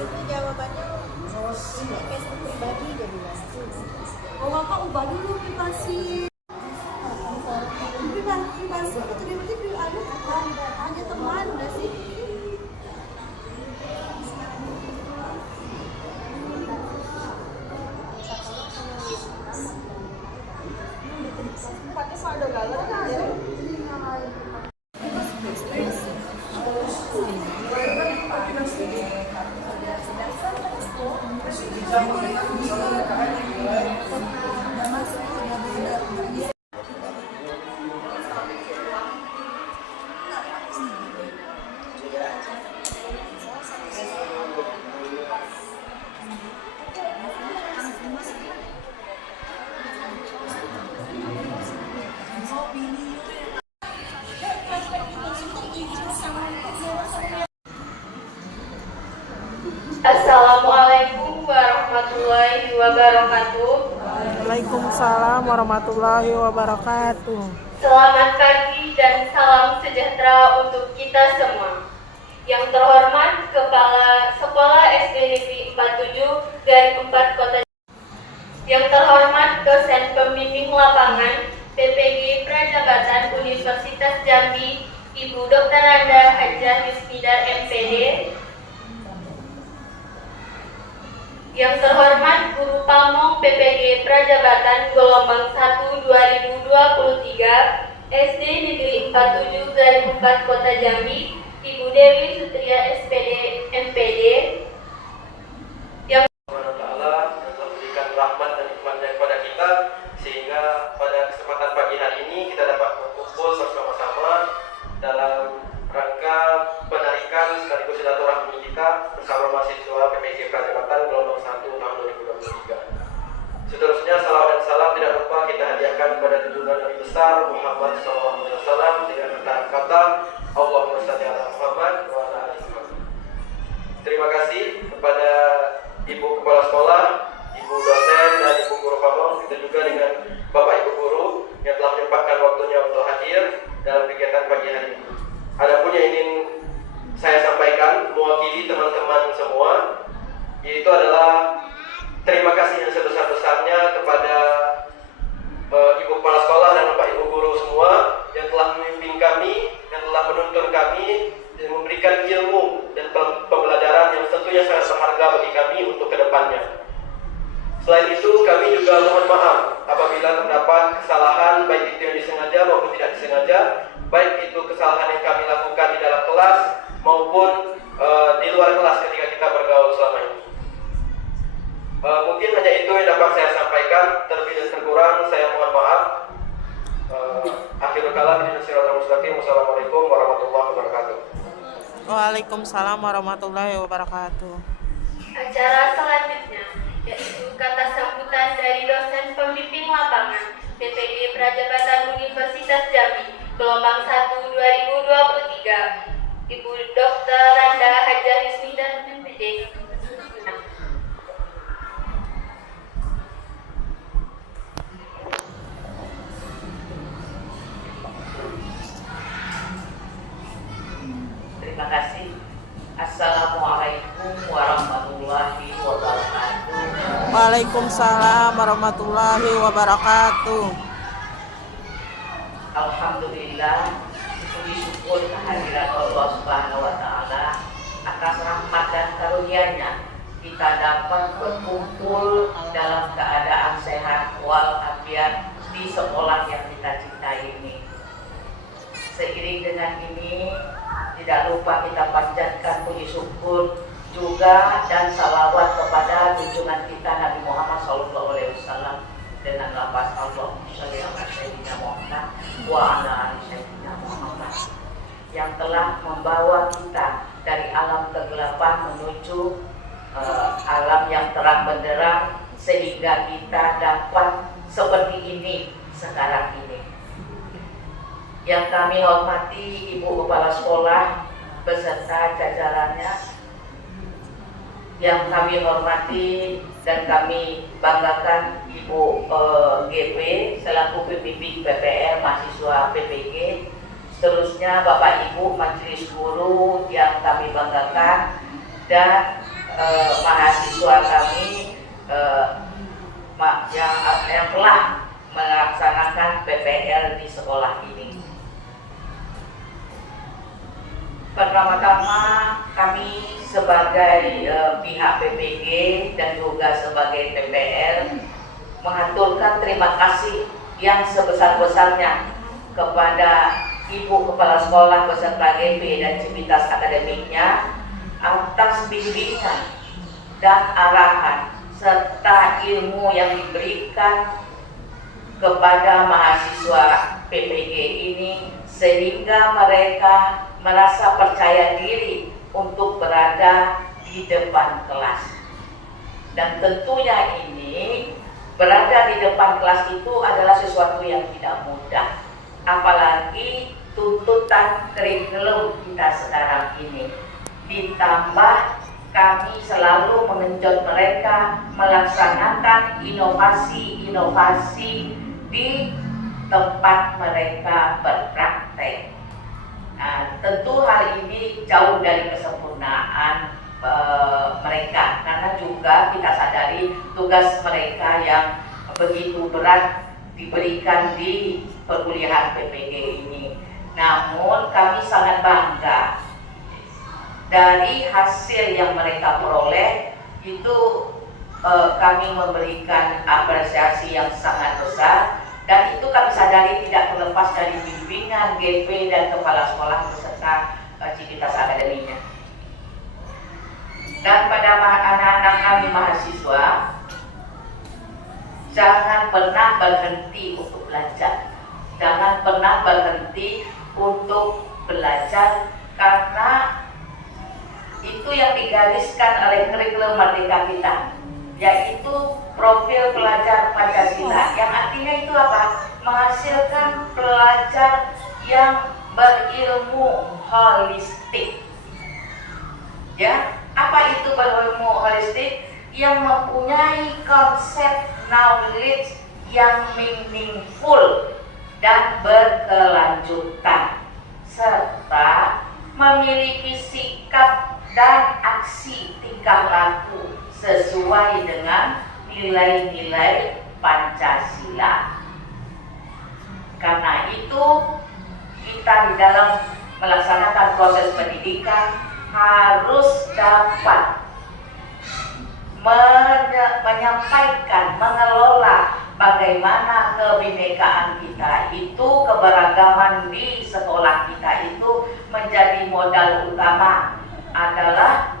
Itu jawabannya Facebook pribadi dia bilang. Oh kakak ubah dulu privasi. Privasi itu dia anu kan hanya teman udah sih. Pakai saldo galau kan ya? Assalamualaikum warahmatullahi wabarakatuh. Waalaikumsalam warahmatullahi wabarakatuh. Selamat pagi dan salam sejahtera untuk kita semua. Yang terhormat Kepala Sekolah SD Negeri 47 Garing 4 Kota. Yang terhormat dosen pembimbing lapangan PPG Prajabatan Universitas Jambi, Ibu Dr. Randa Hajah Yusmidar MPD. Yang terhormat Guru Pamong PPG Prajabatan Gelombang 1 2023 SD Negeri 47 Garing 4 Kota Jambi, Ibu Dewi Sutria SPD MPD. Yang Allah telah memberikan rahmat dan nikmatnya kepada kita, sehingga pada kesempatan pagi hari ini kita dapat berkumpul bersama-sama dalam rangka penarikan sekaligus silaturahmi kita bersama mahasiswa PPG Prajabatan Gelombang 1 tahun 2023. Seterusnya salawat dan salam tidak lupa kita hadiahkan kepada junjungan Nabi besar Muhammad SAW dengan kata Allahumma shalli ala Muhammad wa ala ali Muhammad. Terima kasih kepada Ibu Kepala Sekolah, Ibu Dosen, dan Ibu Guru Pamong, kita juga dengan Bapak Ibu Guru yang telah menyempatkan waktunya untuk hadir dalam kegiatan pagi hari ini. Adapun yang ingin saya sampaikan mewakili teman-teman semua, yaitu adalah terima kasih yang sebesar-besarnya kepada Ibu Kepala Sekolah dan Bapak Ibu Guru semua yang telah membimbing kami, yang telah menuntun kami, dan memberikan ilmu dan pembelajaran yang tentunya sangat berharga bagi kami untuk kedepannya. Selain itu, kami juga mohon maaf apabila terdapat kesalahan, baik itu yang disengaja maupun tidak disengaja, baik itu kesalahan yang kami lakukan di dalam kelas maupun di luar kelas ketika kita bergaul selama ini. Mungkin hanya itu yang dapat saya sampaikan. Terlebih dan terkurang saya mohon maaf. Akhirul kalam di siratal mustaqim. Wassalamualaikum warahmatullahi wabarakatuh. Waalaikumsalam warahmatullahi wabarakatuh. acara selanjutnya yaitu kata sambutan dari dosen pembimbing lapangan PPG Prajabatan Universitas Jambi Gelombang 1 2023 Ibu Dr. Randa Hajah Yusmidar MPD. Terima kasih. Assalamualaikum warahmatullahi wabarakatuh. Waalaikumsalam warahmatullahi wabarakatuh. Alhamdulillah, puji syukur kehadiran Allah Subhanahu wa taala atas rahmat dan karunia-Nya kita dapat berkumpul dalam keadaan sehat walafiat di sekolah yang kita cintai ini. Seiring dengan ini, tidak lupa kita panjatkan puji syukur juga dan salawat kepada junjungan kita Nabi Muhammad SAW dengan lafaz Allahumma shalli ala sayyidina Muhammad wa ala ali sayyidina Muhammad yang telah membawa kita dari alam kegelapan menuju alam yang terang benderang sehingga kita dapat seperti ini sekarang ini. Yang kami hormati Ibu Kepala Sekolah beserta jajarannya, yang kami hormati dan kami banggakan Ibu GP selaku pembimbing PPR mahasiswa PPG, seterusnya Bapak Ibu Majelis Guru yang kami banggakan, dan mahasiswa kami yang telah melaksanakan PPL di sekolah ini. Pertama-tama kami sebagai pihak PPG dan juga sebagai PPL mengaturkan terima kasih yang sebesar-besarnya kepada Ibu Kepala Sekolah beserta GP dan Civitas akademiknya atas bimbingan dan arahan serta ilmu yang diberikan kepada mahasiswa PPG ini sehingga mereka merasa percaya diri untuk berada di depan kelas. Dan tentunya ini berada di depan kelas itu adalah sesuatu yang tidak mudah, apalagi tuntutan kurikulum kita sekarang ini. Ditambah kami selalu mengenjot mereka melaksanakan inovasi-inovasi di tempat mereka berpraktek. Nah, tentu hal ini jauh dari kesempurnaan mereka, karena juga kita sadari tugas mereka yang begitu berat diberikan di perkuliahan PPG ini. Namun kami sangat bangga dari hasil yang mereka peroleh itu. Kami memberikan apresiasi yang sangat besar, dan itu kami sadari tidak terlepas dari bimbingan GP dan kepala sekolah beserta Civitas akademinya. Dan pada anak-anak kami mahasiswa, jangan pernah berhenti untuk belajar. Jangan pernah berhenti untuk belajar, karena itu yang digariskan oleh kurikulum Merdeka kita, yaitu profil pelajar Pancasila, yang artinya itu apa? Menghasilkan pelajar yang berilmu holistik. Ya, apa itu berilmu holistik? Yang mempunyai konsep knowledge yang meaningful dan berkelanjutan, serta memiliki sikap dan aksi tingkah laku sesuai dengan nilai-nilai Pancasila. Karena itu kita di dalam melaksanakan proses pendidikan harus dapat menyampaikan, mengelola bagaimana kebinekaan kita itu, keberagaman di sekolah kita itu menjadi modal utama, adalah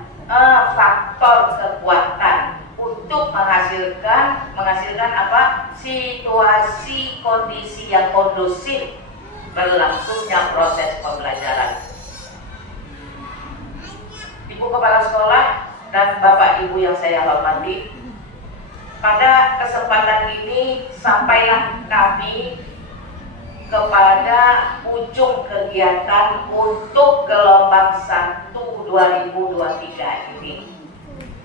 faktor kekuatan untuk menghasilkan apa? Situasi kondisi yang kondusif berlangsungnya proses pembelajaran. Ibu Kepala Sekolah dan Bapak Ibu yang saya hormati, pada kesempatan ini sampailah kami kepada ujung kegiatan untuk gelombang 1 2023 ini,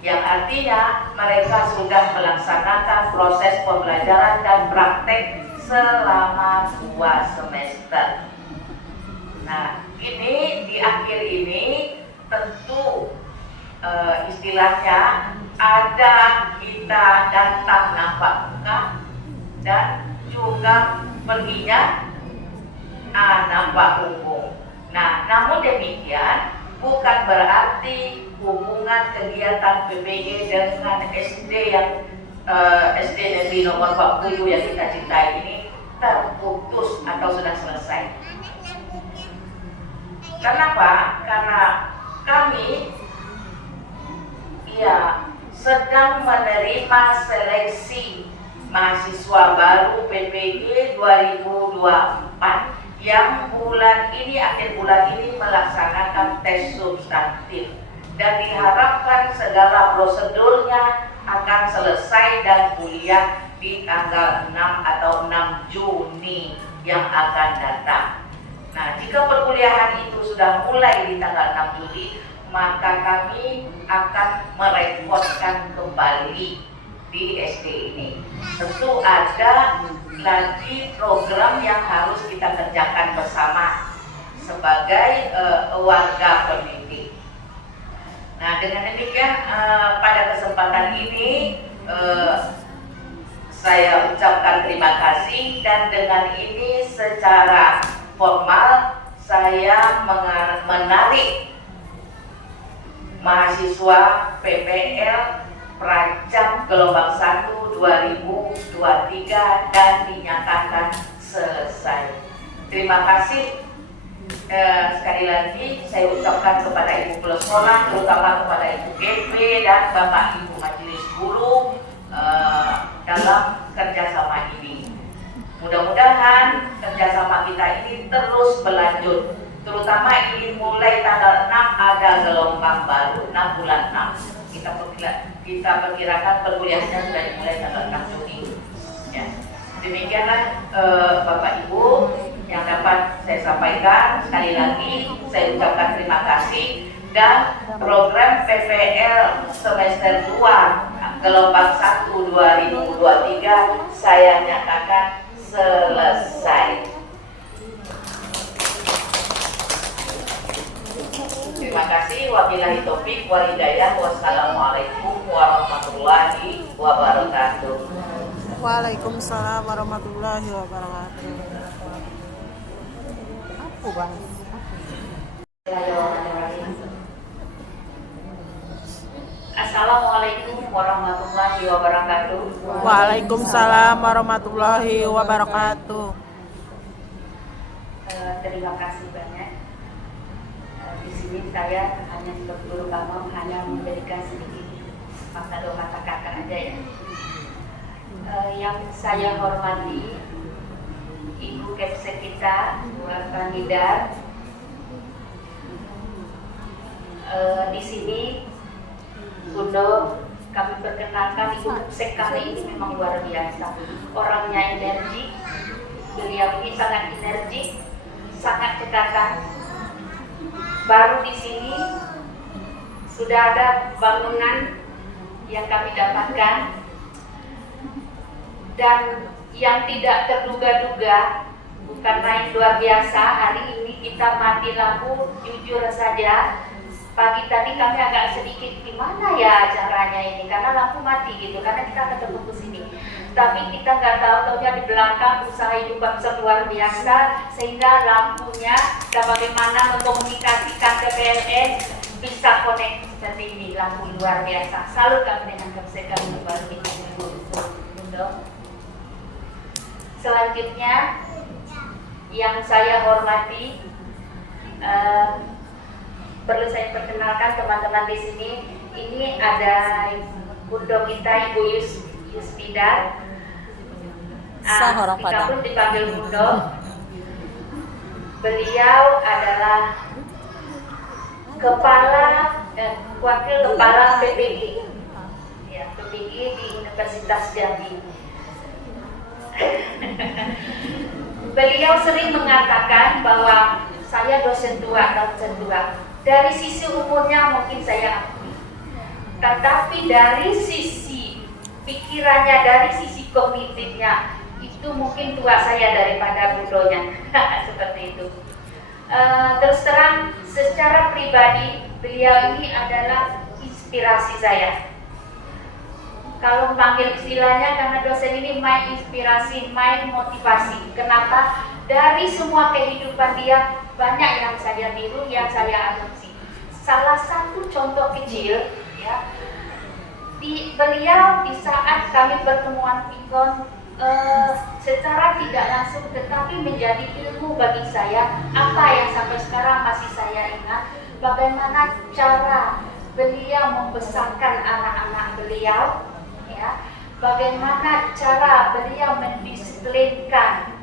yang artinya mereka sudah melaksanakan proses pembelajaran dan praktek selama 2 semester. Nah, ini di akhir ini tentu istilahnya ada kita datang nampak muka dan juga perginya nampak punggung. Nah, namun demikian bukan berarti hubungan kegiatan PPG dengan SD yang SD Negeri nomor 40 yang kita cintai ini terputus atau sudah selesai. Kenapa? Karena kami sedang menerima seleksi mahasiswa baru PPG 2024 yang bulan ini, akhir bulan ini melaksanakan tes substantif, dan diharapkan segala prosedurnya akan selesai dan kuliah di tanggal 6 atau 6 Juni yang akan datang. Nah, jika perkuliahan itu sudah mulai di tanggal 6 Juli, maka kami akan merekodkan kembali di SD ini. Tentu ada lagi program yang harus kita kerjakan bersama sebagai warga pendidik. Nah, dengan demikian pada kesempatan ini saya ucapkan terima kasih, dan dengan ini secara formal saya menarik mahasiswa PPL Perancang gelombang 1 2023 dan dinyatakan selesai. Terima kasih. Sekali lagi saya ucapkan kepada Ibu Kepala Sekolah, terutama kepada Ibu GP dan Bapak Ibu Majelis Guru dalam kerjasama ini. Mudah-mudahan kerjasama kita ini terus berlanjut, terutama ini mulai tanggal 6 ada gelombang baru 6 bulan 6. Kita perkirakan perkuliahannya sudah dimulai tanggal 6 Juni. Ya. Demikianlah Bapak Ibu yang dapat saya sampaikan. Sekali lagi saya ucapkan terima kasih, dan program PPL semester 2 gelombang 1 2023 saya nyatakan selesai. Terima kasih. Wabillahi taufik wal hidayah. Wassalamualaikum warahmatullahi wabarakatuh. Waalaikumsalam warahmatullahi wabarakatuh. Apa bang? Assalamualaikum warahmatullahi wabarakatuh. Waalaikumsalam warahmatullahi wabarakatuh. Terima kasih banyak. Di sini saya hanya sebagai guru kamu hanya memberikan sedikit mata kata aja ya. Yang saya hormati Ibu Kepse kita, Bu Nidar. Di sini Bunda, kami perkenalkan Ibu Kepse kami ini memang luar biasa. Orangnya energi, beliau ini sangat energi, sangat cekatan. Baru di sini sudah ada bangunan yang kami dapatkan, dan yang tidak terduga-duga, bukan main luar biasa. Hari ini kita mati lampu, jujur saja pagi tadi kami agak sedikit gimana ya caranya ini, karena lampu mati gitu, karena kita ketemu ke sini. Tapi kita nggak tahu-taunya di belakang usaha hidup bangsa luar biasa, sehingga lampunya dan bagaimana mengkomunikasikan ke PLN bisa connect seperti ini. Lampu luar biasa. Salut kami dengan kebijakan baru ini. Selanjutnya yang saya hormati, perlu saya perkenalkan teman-teman di sini. Ini ada Bunda kita Ibu Yusbida. Kita pun dipanggil Bunda. Beliau adalah wakil kepala PPG, ya, PPG di Universitas Jambi. Beliau sering mengatakan bahwa saya dosen tua. Dari sisi umurnya mungkin saya akui, tetapi dari sisi pikirannya, dari sisi kognitifnya itu mungkin tua saya daripada budonya. Seperti itu. Terus terang, secara pribadi beliau ini adalah inspirasi saya. Kalau panggil istilahnya, karena dosen ini main inspirasi, main motivasi. Kenapa? Dari semua kehidupan dia banyak yang saya tiru, yang saya adopsi. Salah satu contoh kecil, ya, beliau di saat kami pertemuan Pikon, secara tidak langsung tetapi menjadi ilmu bagi saya. Apa yang sampai sekarang masih saya ingat, bagaimana cara beliau membesarkan anak-anak beliau, ya, bagaimana cara beliau mendisiplinkan,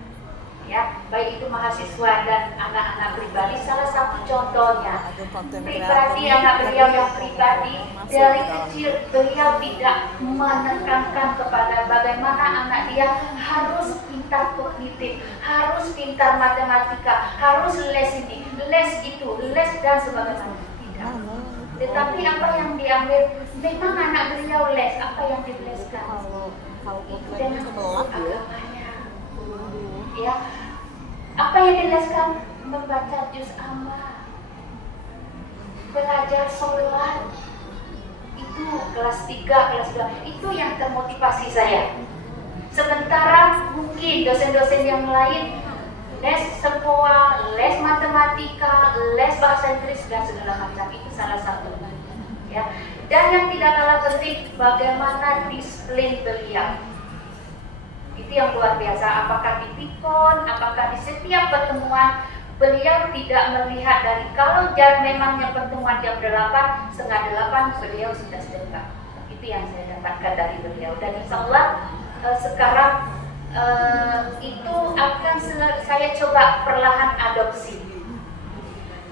ya, baik itu mahasiswa dan anak-anak pribadi. Salah satu contohnya pribadi, anak beliau yang pribadi, dari kecil beliau tidak menekankan kepada bagaimana anak dia harus pintar kognitif, harus pintar matematika, harus les ini, les itu, les dan sebagainya. Tidak. Tetapi apa yang diambil, memang anak beliau les, apa yang dileskan itu dengan agamanya, ya. Apa yang dileskan? Membaca juz amma, belajar sholat. Itu kelas 3, kelas 2, itu yang termotivasi saya. Sementara mungkin dosen-dosen yang lain les semua, les matematika, les bahasa Inggris dan segala macam, itu salah satu. Ya. Dan yang tidak kalah penting, bagaimana disiplin beliau. Itu yang luar biasa. Apakah di Pikon, apakah di setiap pertemuan, beliau tidak melihat dari kalau memangnya pertemuan jam 8, setengah 8 beliau sudah standby. Itu yang saya dapatkan dari beliau. Dan insya Allah sekarang itu akan saya coba perlahan adopsi.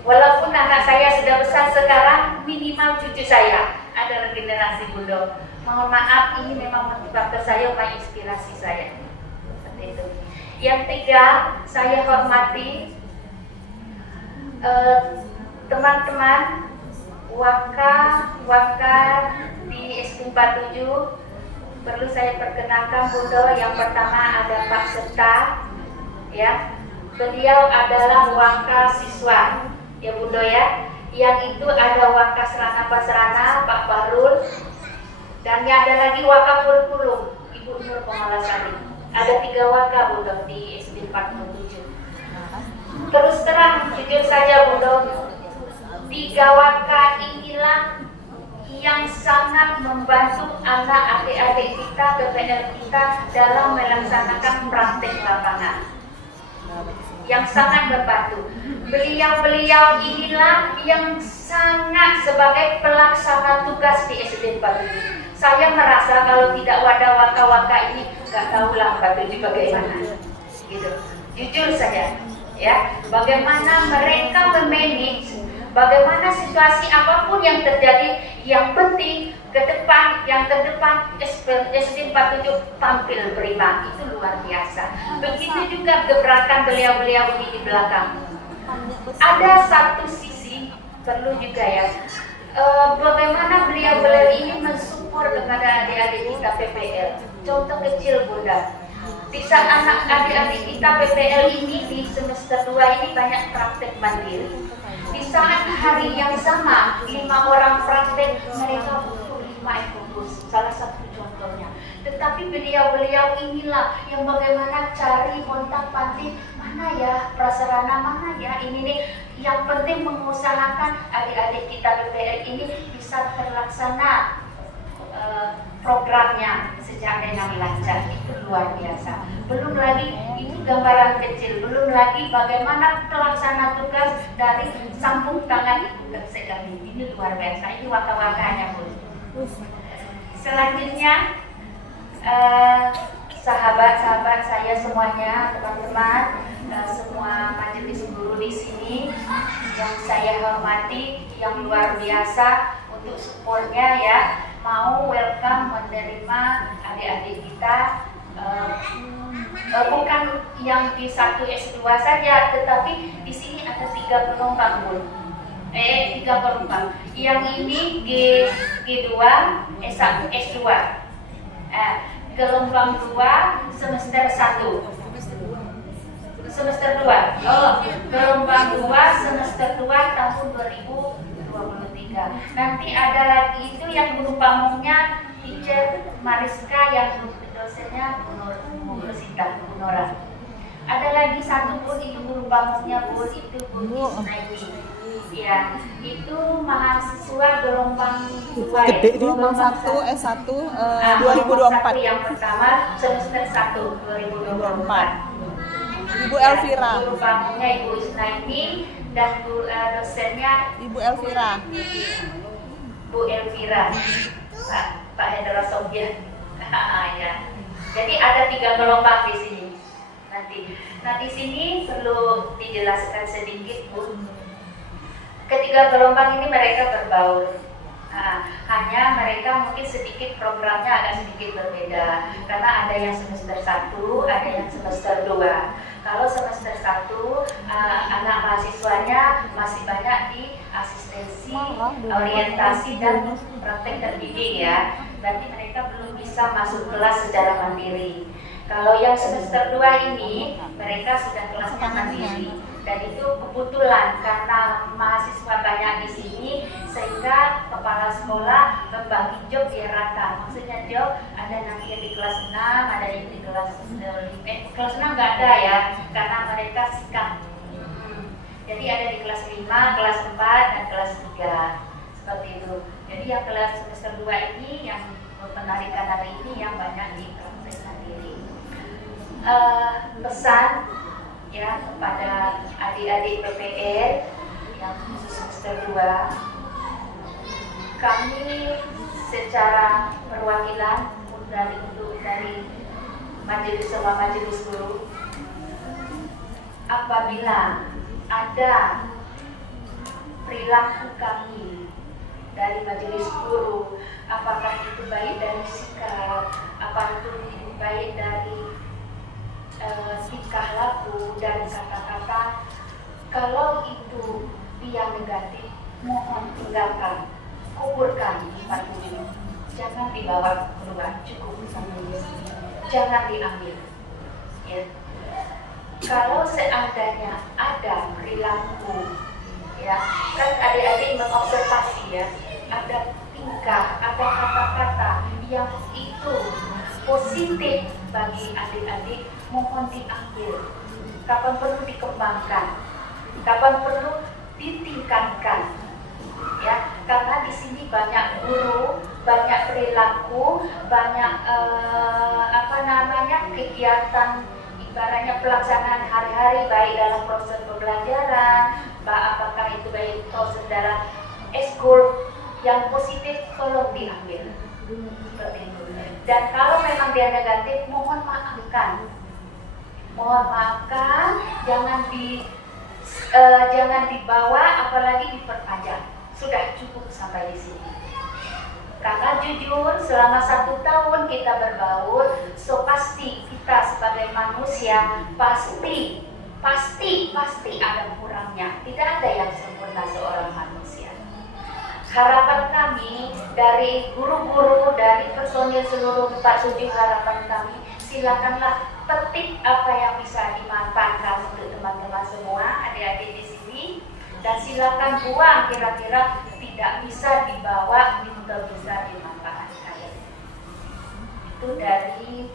Walaupun anak saya sudah besar sekarang, minimal cucu saya ada regenerasi Bundo. Mohon maaf, ini memang motivator saya, menginspirasi saya. Seperti itu. Yang 3, saya hormati teman-teman waka di SD 47. Perlu saya perkenalkan Bundo. Yang pertama ada Pak Serta, ya. Beliau adalah waka siswa, ya Bundo ya. Yang itu ada waka Serana Basrana, Pak Barul, dan yang ada lagi waka kurikulum, Ibu Nur Pemalasari. Ada 3 waka Bundo di SD 47. Terus terang jujur saja Bundo, 3 waka inilah yang sangat membantu anak adik-adik kita, PPL kita dalam melaksanakan praktek lapangan. Yang sangat membantu. Beliau-beliau inilah yang sangat sebagai pelaksana tugas di SD 47. Saya merasa kalau tidak ada waka-waka ini, nggak tahulah 47 bagaimana. Gitu. Jujur saja, ya. Bagaimana mereka memanage, bagaimana situasi apapun yang terjadi, yang penting ke depan, yang terdepan SD 47 tampil prima, itu luar biasa. Begitu juga gebrakan beliau-beliau ini di belakang. Ada satu sisi perlu juga ya, bagaimana beliau-beliau ini mensupport kepada adik-adik kita PPL. Contoh kecil Bunda, di saat anak adik-adik kita PPL ini di semester 2 ini banyak praktek mandiri. Di saat hari yang sama 5 orang praktek, mereka butuh 5 ekor bus. Salah satu contohnya. Tetapi beliau-beliau inilah yang bagaimana cari kontak-panting, mana ya prasarana, mana ya ini nih. Yang penting mengusahakan adik-adik kita PPL ini bisa terlaksana programnya sejak dengan lancar. Itu luar biasa. Belum lagi itu gambaran kecil, belum lagi bagaimana pelaksana tugas dari sambung tangan ibu kami. Ini luar biasa. Ini waka-wakanya Bu. Selanjutnya sahabat-sahabat saya semuanya, teman-teman, semua majelis guru di sini yang saya hormati, yang luar biasa untuk supportnya ya, mau welcome menerima adik-adik kita, bukan yang di 1 S2 saja, tetapi di sini ada 3 gelombang Bu. 3 gelombang. Yang ini G2 S1 S2. Gelombang 2 semester 1. Semester 2. Gelombang 2 semester 2 tahun 2023. Nanti ada lagi itu yang guru pamongnya teacher Mariska, yang dosennya Bu Nur Sita, Bu Nora. Ada lagi satu pun itu guru pamongnya Bu, itu Bu Isnaini. Ya, itu mahasiswa gelombang 2 ya. Gelombang 1 S1 2024. 2024. Yang pertama semester 1 2024. Ibu Elvira. Guru pamongnya Ibu Isnaini dan dosennya Ibu Elvira. Bu Elvira. Pak Hendra Sofian. Ya. Jadi ada 3 gelombang di sini. Nah di sini perlu dijelaskan sedikit Bu. Ketiga gelombang ini mereka berbaur. Hanya mereka mungkin sedikit programnya agak sedikit berbeda, karena ada yang semester 1, ada yang semester 2. Kalau semester 1 anak mahasiswanya masih banyak di asistensi, orientasi dan praktek terdidik ya. Berarti mereka belum bisa masuk kelas secara mandiri. Kalau yang semester 2 ini mereka sudah kelasnya mandiri. Dan itu kebetulan karena mahasiswa banyak di sini sehingga kepala sekolah membagi job dia rata. Maksudnya job ada nanti yang di kelas 6, ada yang di kelas 5. Kelas 6 nggak ada ya karena mereka sikap. Jadi ada di kelas 5, kelas 4 dan kelas 3 seperti itu. Jadi yang kelas semester 2 ini yang penarikan hari ini yang banyak dipraktekkan diri. Pesan ya kepada adik-adik PPL yang khusus semester 2, kami secara perwakilan dari majelis sama majelis guru, apabila ada perilaku kami dari majelis guru, apakah itu baik dari sikap, apakah itu baik dari tingkah laku dan kata-kata, kalau itu dia negatif, mohon tinggalkan, kuburkan di tempat tujuh, jangan dibawa keluar, cukup sampai di sini, jangan diambil. Ya. Kalau seandainya ada perilaku, ya kan adik-adik mengobservasi ya, ada tingkah, ada kata-kata yang itu positif bagi adik-adik, mohon diambil. Kapan perlu dikembangkan, kapan perlu ditingkatkan, ya karena di sini banyak guru, banyak perilaku, banyak kegiatan, ibaratnya pelaksanaan hari-hari baik dalam proses pembelajaran, apakah itu baik proses dalam ekskul yang positif, tolong diambil seperti itu. Dan kalau memang dia negatif, mohon maafkan, jangan dibawa, apalagi diperpanjang. Sudah cukup sampai di sini. Karena jujur selama 1 tahun kita berbaur, so pasti kita sebagai manusia pasti ada kurangnya. Tidak ada yang sempurna seorang manusia. Harapan kami dari guru-guru, dari personil seluruh 47, harapan kami, silakanlah petik apa yang bisa dimanfaatkan untuk teman-teman semua, adik-adik di sini, dan silakan buang kira-kira tidak bisa dibawa, tidak bisa dimanfaatkan. Itu dari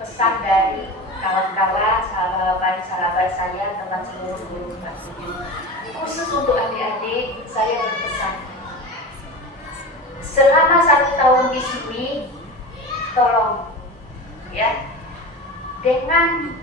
pesan dari kawan-kawan, sahabat-sahabat saya, teman seluruh guru 47. Khusus untuk adik-adik, saya berpesan, selama 1 tahun di sini, tolong ya, dengan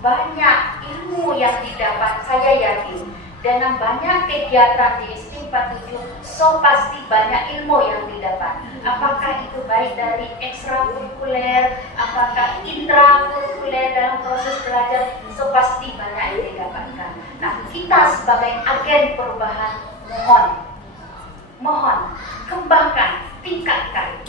banyak ilmu yang didapat, saya yakin dengan banyak kegiatan di STIM 47, so pasti banyak ilmu yang didapat. Apakah itu baik dari ekstrakurikuler, apakah intrakurikuler dalam proses belajar, so pasti banyak yang didapatkan. Nah, kita sebagai agen perubahan, mohon kembangkan, tingkatkan.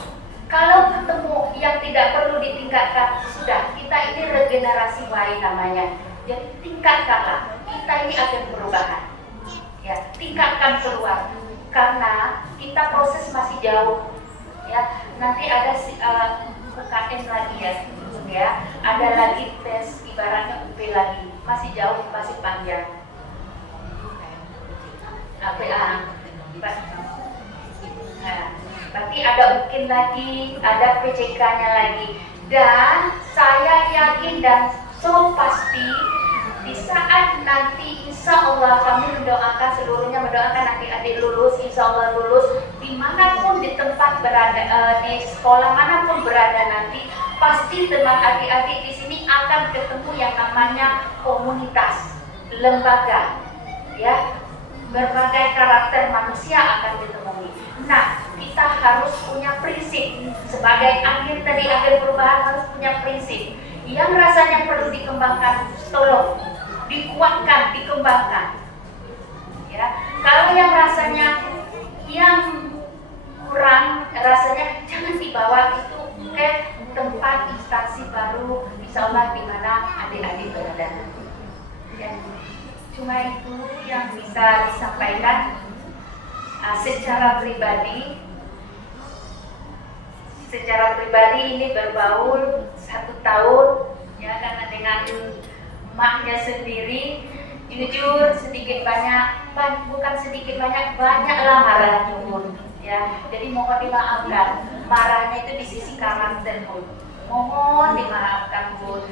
Kalau ketemu yang tidak perlu ditingkatkan, sudah, kita ini regenerasi Y namanya. Jadi tingkatkanlah, kita ini agen perubahan. Ya, tingkatkan keluar, karena kita proses masih jauh. Ya, nanti ada UKM lagi ya, ada lagi tes ibaratnya UP lagi, masih jauh, masih panjang. Berarti ada UKIN lagi, ada PCK-nya lagi, dan saya yakin dan so pasti di saat nanti insya Allah kami mendoakan, seluruhnya mendoakan adik-adik lulus, insya Allah lulus, dimanapun di tempat berada, di sekolah manapun berada nanti, pasti teman adik-adik di sini akan ketemu yang namanya komunitas, lembaga, ya, berbagai karakter manusia akan ditemui. Nah, kita harus punya prinsip sebagai agen perubahan, harus punya prinsip yang rasanya perlu dikembangkan, tolong dikuatkan, dikembangkan. Ya, kalau yang rasanya yang kurang, rasanya jangan dibawa itu ke tempat instansi baru, insya Allah di mana adik-adik berada. Ya, cuma itu yang bisa disampaikan. Secara pribadi ini berbaur 1 tahun ya, karena dengan maknya sendiri jujur sedikit banyak, bukan sedikit banyak, banyaklah marahnya Bun. Ya, jadi mohon dimaafkan. Marahnya itu di sisi karakter Bun. Mohon dimaafkan Bun.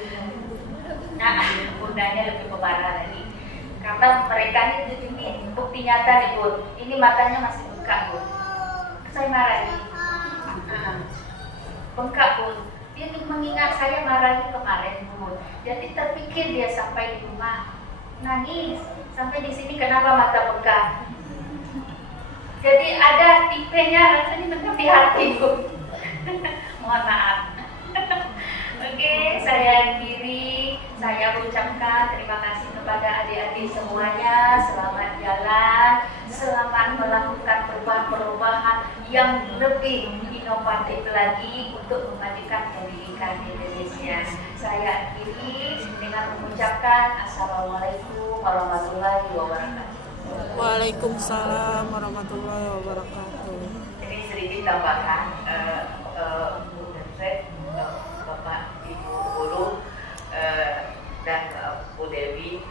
Nah, bundanya lebih pemarah lagi. Karena mereka ini bukti nyata nih Bun. Ini matanya masih bengkak Bun. Saya marahi. Bengkak Bun. Dia mengingat saya marahi kemarin Bun. Jadi terpikir dia sampai di rumah nangis. Sampai di sini kenapa mata bengkak? Jadi ada tipenya rasanya benar di hati Bun. Mohon maaf. Oke, saya akhiri. Saya ucapkan terima kasih kepada adik-adik semuanya. Selamat jalan, selamat melakukan perubahan-perubahan yang lebih inovatif lagi untuk memajukan pendidikan Indonesia. Saya akhiri dengan mengucapkan Assalamualaikum warahmatullahi wabarakatuh. Waalaikumsalam warahmatullahi wabarakatuh. Ini sedikit tambahan, Bu dan Fred, Bapak Ibu Guru, dan Bu Dewi.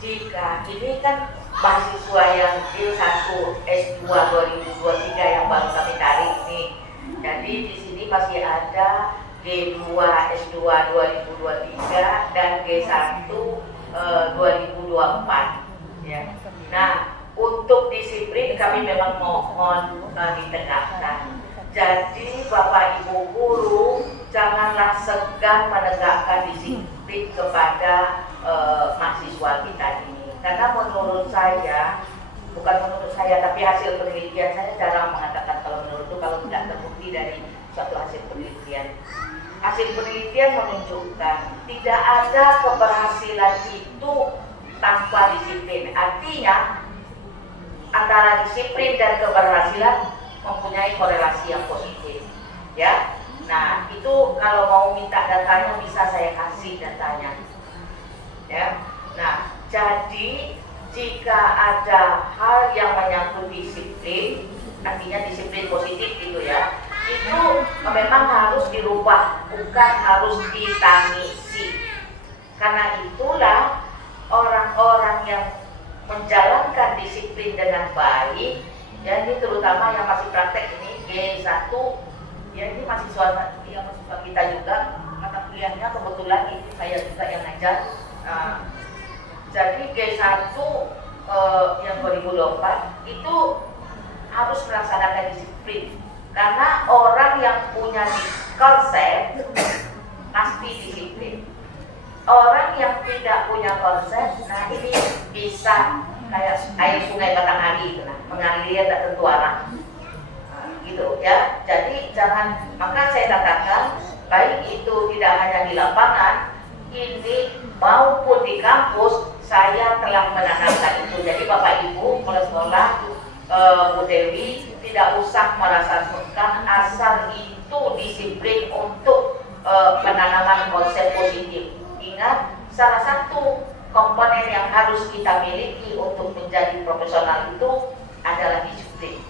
Jika ini kan mahasiswa yang D1 S2 2023 yang baru kami tarik nih, jadi di sini masih ada G2 S2 2023 dan G1 2024 ya. Nah, untuk disiplin kami memang mohon ditegakkan. Jadi Bapak Ibu Guru janganlah segan menegakkan disiplin kepada mahasiswa kita ini. Karena menurut saya, bukan menurut saya tapi hasil penelitian, saya jarang mengatakan kalau menurut itu kalau tidak terbukti dari suatu hasil penelitian. Hasil penelitian menunjukkan tidak ada keberhasilan itu tanpa disiplin. Artinya antara disiplin dan keberhasilan mempunyai korelasi yang positif, ya. Nah, itu kalau mau minta datanya bisa saya kasih datanya, ya. Nah, jadi jika ada hal yang menyangkut disiplin, artinya disiplin positif gitu ya, itu memang harus dirubah, bukan harus ditangisi. Karena itulah orang-orang yang menjalankan disiplin dengan baik, ya, ini terutama yang masih praktek ini G1, ya, ini mahasiswa kita juga, mata kuliahnya kebetulan itu saya juga yang ngajar. Jadi G1 yang 2024 itu harus melaksanakan disiplin, karena orang yang punya konsep pasti disiplin. Orang yang tidak punya konsep, nah ini bisa kayak air sungai Batanghari itu, nah, mengalir tak tentu arah, gitu ya. Jadi jangan, maka saya katakan baik itu tidak hanya di lapangan ini maupun di kampus, saya telah menanamkan itu. Jadi Bapak Ibu mulai sekolah, Bu Dewi tidak usah merasa sungkan, asal itu disiplin untuk penanaman konsep positif. Ingat, salah satu komponen yang harus kita miliki untuk menjadi profesional itu adalah disiplin.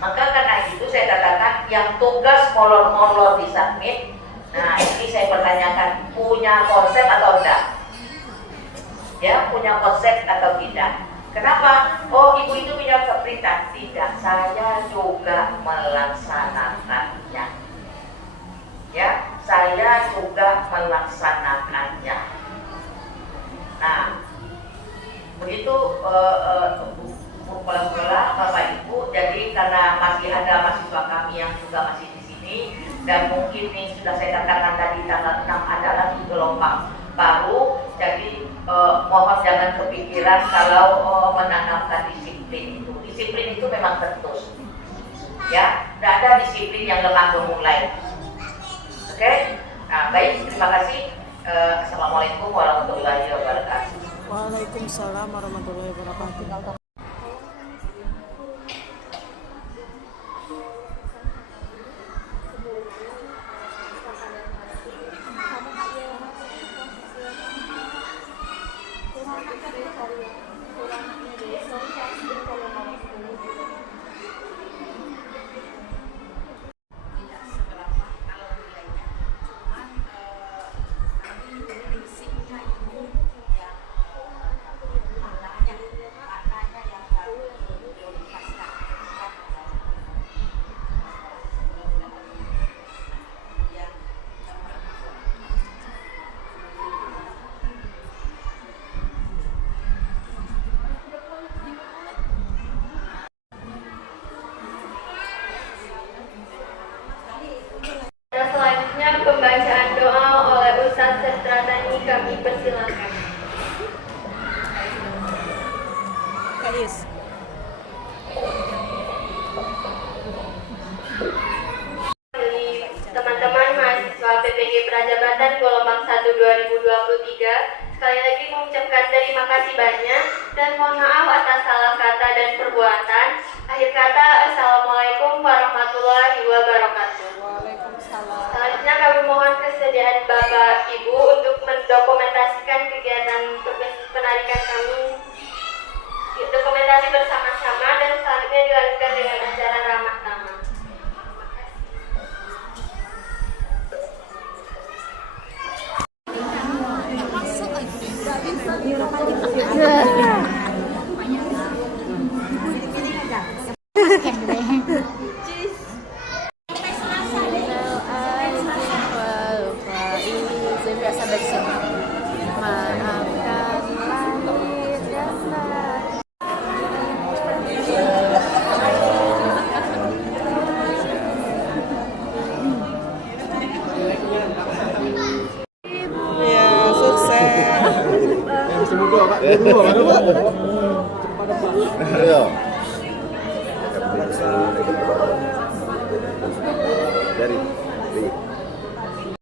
Maka karena itu saya katakan yang tugas molor-molor di submit, nah ini saya pertanyakan, punya konsep atau tidak? Ya, punya konsep atau tidak? Kenapa? Oh, ibu itu punya perintah. Tidak, saya juga melaksanakannya. Ya, saya juga melaksanakannya. Nah, begitu pola-pola Bapak Ibu. Jadi karena masih ada mahasiswa kami yang juga masih di sini, dan mungkin ini sudah saya katakan tadi tanggal 6 ada lagi gelombang baru. Jadi mohon jangan kepikiran kalau menanamkan disiplin itu. Disiplin itu memang terus, ya. Tidak ada disiplin yang lemah gemulai. Oke, nah, baik, terima kasih. Assalamualaikum warahmatullahi wabarakatuh. Waalaikumsalam warahmatullahi wabarakatuh. Ayo.